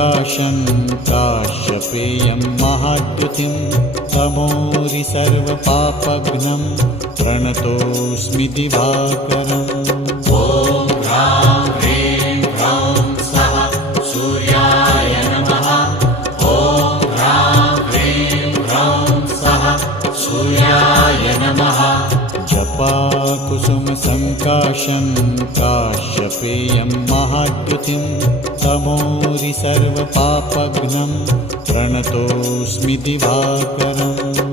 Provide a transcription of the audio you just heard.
सङ्काशं काश्यपेयं महाद्युतिं तमोरि सर्वपापघ्नं प्रणतोऽस्मि दिवाकरम्। ॐ ह्रां ह्रीं ह्रौं स्वः सूर्याय नमः। ॐ ह्रां ह्रीं ह्रौं स्वः सूर्याय नमः। जपाकुसुमसङ्काशं काश्यपेयं महाद्युतिं तमोरि सर्वपापघ्नं प्रणतोऽस्मि दिवाकरम्।